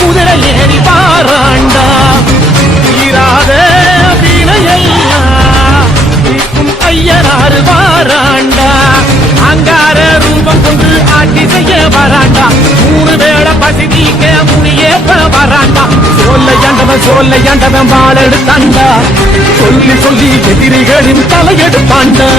குதிரை ஏறி பாராண்டா தீராத வீணையல்லா தீர்க்கும் ஐயனாறு வாராண்டா? அங்கார ரூபம் கொண்டு ஆட்சி செய்ய வராண்டா? மூணு வேளை பசி நீக்க முடியேப்ப வராண்டா? சொல்லையாண்டவன் சொல்லையாண்டவன் வாழெடுத்தாண்டா சொல்லி சொல்லி எதிரிகளின் தலையெடுப்பாண்டா?